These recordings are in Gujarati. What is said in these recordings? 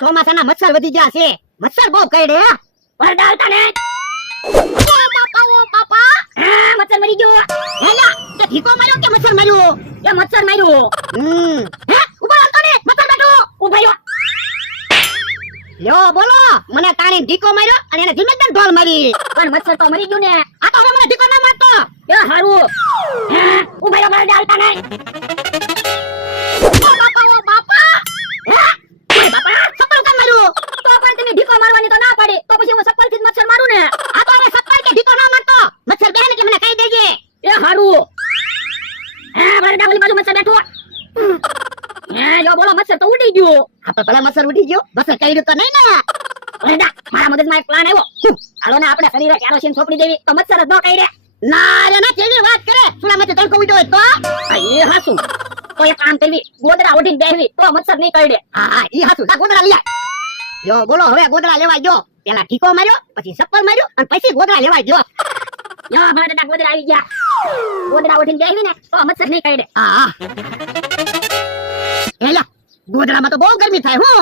ચોમાસાના મચ્છર વધી ગયા છે. મચ્છર બહુ કરડે. વરડાલતા ને ઓ બાપા મચ્છર મરી ગયો. હેલા તે ઠીકો માર્યો કે મચ્છર માર્યો? એ મચ્છર માર્યો. હે ઉભા આવતો ને મચ્છર બેઠો. ઉભાયો. લ્યો બોલો મને તાણી ઢીકો માર્યો અને એને ધીમેદન ઢોલ મારી. પણ મચ્છર તો મરી ગયું ને. આ તો હવે મને ઢીકો ના મારતો. એ હારું. ઉભાયો વરડાલતા ને. ઓ બાપા હે ઓય બાપા સપલ કામ માર્યો. તો પણ તમે ઢીકો મારવાની તો ના પાડી. તો પછી હું સપલ થી જ મચ્છર મારું ને. આ તો હવે સપલ કે ઢીકો ના મારતો. મચ્છર બેહે ને કે મને કહી દેજે. એ હારું. વરડા ઓલી બાજુ મચ્છર બેઠો. જો બોલો મચ્છર તો ઉડી ગયો. આપણે પેલા મચ્છર ઉડી ગયો. મચ્છર કર્યું તો નહીં ને. વરડા મારા મગજમાં એક પ્લાન આવ્યો. હાલો ને આપણે શરીરે કેરોસીન છોપડી દેવી તો મચ્છર જ ન કરડે. ના રે ના કેવી વાત કરે. સુલામાંથી તડકો ઉડ્યો હોય તો? એ હાસુ. તો એક કામ કરવી ગોદડા ઓઢીને બેહવી તો મચ્છર નહીં કરડે. હા ઈ હાસુ. તા ગોદડા લઈ આય. જો બોલો હવે ગોદડા લેવા ગયો. પેલા ઠીકો માર્યો, પછી સપ્પલ માર્યો અને પછી ગોદડા લેવા ગયો. યો મારા ગોદડા આવી ગયા. ગોદડા ઓઢીને બેહવી ને તો મચ્છર નહીં કરડે. હા એલા ગોદડામાં તો બહુ ગરમી થાય હો.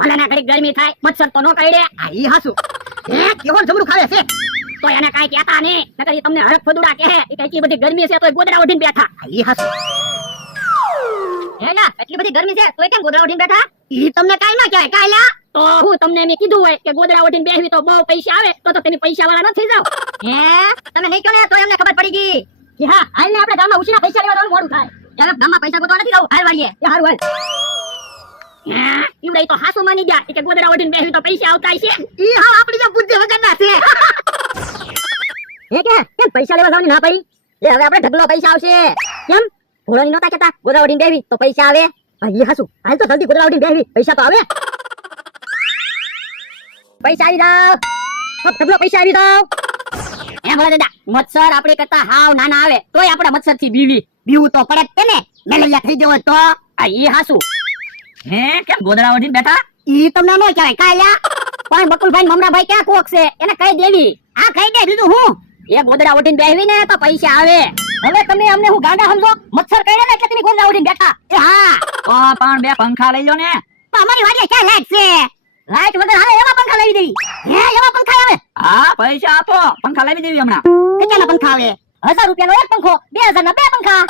ભલે ના ઘડીક ગરમી થાય મચ્છર તો ન કરડે. આ ઈ હાસુ. કેવો જમરૂ ખાવે છે. તો એને કાઈ કહેતા નહીં. નકર ઈ તમને હરખ ફદુડા કહે. ઈ કેટલી બધી ગરમી છે તોય ગોદડા ઓઢીને બેઠા. આ ઈ હાસુ. હે ના એટલી બધી ગરમી છે તોય કેમ ગોદડા ઓઢીને બેઠા? ઈ તમને કાઈ ના કહેવાય કાયલા. તો હું તમને મેં કીધું હોય કે ગોદડા ઓઢીને બેહવી તો બહુ પૈસા આવે તો તમે પૈસા વાળા ન થઈ જાવ. હે તમે નહીં કહો ને તો એમને ખબર પડી ગઈ. કે હા હાલ ને આપણે ગામમાં ઉછીના પૈસા લેવા જવાનું મોડું થાય. હવે ગામમાં પૈસા ગોતવા નથી જવું. હાલ વાળીએ. એ હારું હાલ. ઈવડે તો હાસુ માની ગયા કે ગોદડા ઓઢીને બેહવી તો પૈસા આવતા છે. ઈ હા આપણી જે બુદ્ધિ વગરના છે. હે કેમ પૈસા લેવા જવાની ના પડી? લે હવે આપણે ઢગલો પૈસા આવશે. કેમ ઘોડાની નોતા કહેતા ગોદડા ઓઢીને બેહવી તો પૈસા આવે? ઈ હાસુ. હાલ તો જલ્દી ગોદડા ઓઢીને બેહવી પૈસા તો આવે. પૈસા આવી જાવ. ઢગલો પૈસા આવી જાવ. હે ભલા દાદા મચ્છર આપણે કરતા હાવ નાના આવે તોય આપણે મચ્છર થી બીવી. બીવું તો પડે જ તે ને. મેલેરિયા થઈ જવો તો. ઈ હાસુ. હે કેમ ગોદડા ઓઢીને બેઠા? ઈ તમને ન કહેવાય કાયલા. પણ બકુલભાઈ મમરાભાઈ ક્યાં કોક છે એને કહી દેવી. આ કહી દે બીજું હું. એ ગોદડા ઓઢીને બેહવી ને તો પૈસા આવે. હવે તમે અમને હું ગાંડા સમજો? મચ્છર કરડે ને એટલે તમે ગોદડા ઓઢીને બેઠા. એ હા પણ બે પંખા લઈ લો ને. અમારી વાડીએ ક્યાં લાઈટ છે? લાઈટ વગર હાલે એવા પંખા લાવી દેવી. હે એવા પંખા આવે? હા પૈસા આપો પંખા લાવી દેવી હમણાં. કેટલાના પંખા આવે? 1000 રૂપિયાનો એક પંખો 2000 ના બે પંખા.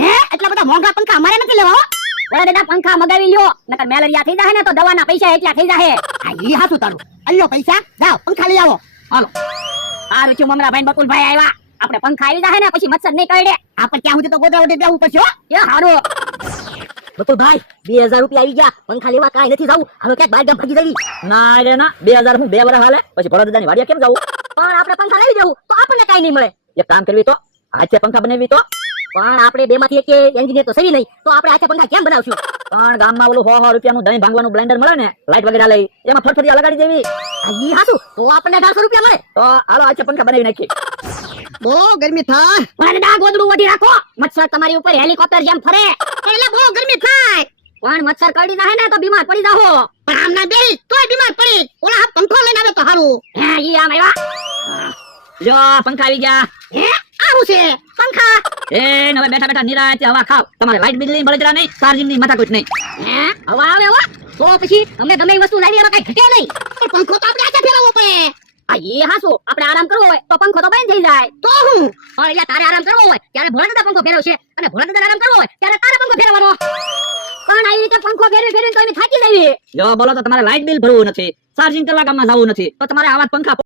હે એટલા બધા મોંઘા પંખા અમારે નથી લેવા હો. ઓલા દાદા પંખા મગાવી લ્યો નકર મેલેરિયા થઈ જાય ને તો દવાના પૈસા એટલા થઈ જાય. આ ઈ હાસુ તારું. અલ્યો પૈસા જાઓ પંખા લઈ આવો. હાલો સારું છે મમરાભાઈ ને બકુલભાઈ આવ્યા. આપણે પંખા આવી જાય ને પછી મચ્છર નહીં કરડે. આપણે ત્યાં સુધી તો ગોદડા ઉડે બેહવું પડશે હો. એ હારું. બકુલભાઈ 2000 રૂપિયા આવી ગયા. પંખા લેવા કાઈ નથી જાવું. હવે ક્યાંક બહાર ગામ ભાગી જવી. ના રે ના 2000 હું 2 વર્ષ હાલે પછી ભરોદાદાની વાડિયા કેમ જાવું? પણ આપણે પંખા લઈ જવું તો આપણને કાઈ નહીં મળે. એક કામ કરવી તો હાથે પંખા બનાવી તો. પણ આપણે બે માંથી એક એન્જિનિયર તો સવી નહીં તો આપણે આખા પંખા કેમ બનાવશું? પણ ગામમાં ઓલું 100 રૂપિયાનું દહીં ભાંગવાનું બ્લેન્ડર મળે ને લાઈટ વગેરે લઈ એમાં ફટફટિયા લગાડી દેવી. ઈ હાસુ તો આપણને 150 રૂપિયા મળે. તો હાલો હાથે પંખા બનાવી નાખી. બહુ ગરમી થાય. પણ દાદા ગોદડું ઓઢી રાખો. મચ્છર તમારી ઉપર હેલિકોપ્ટર જેમ ફરે. એટલે બહુ ગરમી થાય. પણ મચ્છર કરડી જાય ને તો બીમાર પડી જાહો. પણ આમ ના બેહી તોય બીમાર પડી. ઓલા આ પંખો લઈને આવે તો હારું. હે ઈ આમ આવ્યા. લ્યો પંખા આવી ગયા. હે આવું છે પંખા. એ હવે બેઠા બેઠા નિરાંતે હવા ખાવ. તમારે લાઈટ બિલ ની બળતરા નહીં ચાર્જિંગ ની માથાકૂટ નહીં. હે હવા આવે હો તો પછી અમે ગમે એ વસ્તુ લાવી એમાં કઈ ઘટે નહીં. પણ પંખો તો આપણે આખા ફેરવવો પડે. આ એ હાસુ આપણે આરામ કરવો હોય તો પંખો તો બંધ થઈ જાય. તો હું પણ યાર તારે આરામ કરવો હોય ત્યારે ભોળા દાદા પંખો ફેરવશે અને ભોળા દાદા આરામ કરવો હોય ત્યારે તારે પંખો ફેરવવાનો. પણ આવી રીતે પંખો ફેરવી તો અમે થાકી જઈએ. જો બોલો તો તમારે લાઈટ બિલ ભરવું નથી ચાર્જિંગ કરવા ગામમાં જવું નથી તો તમારે આવા જ પંખા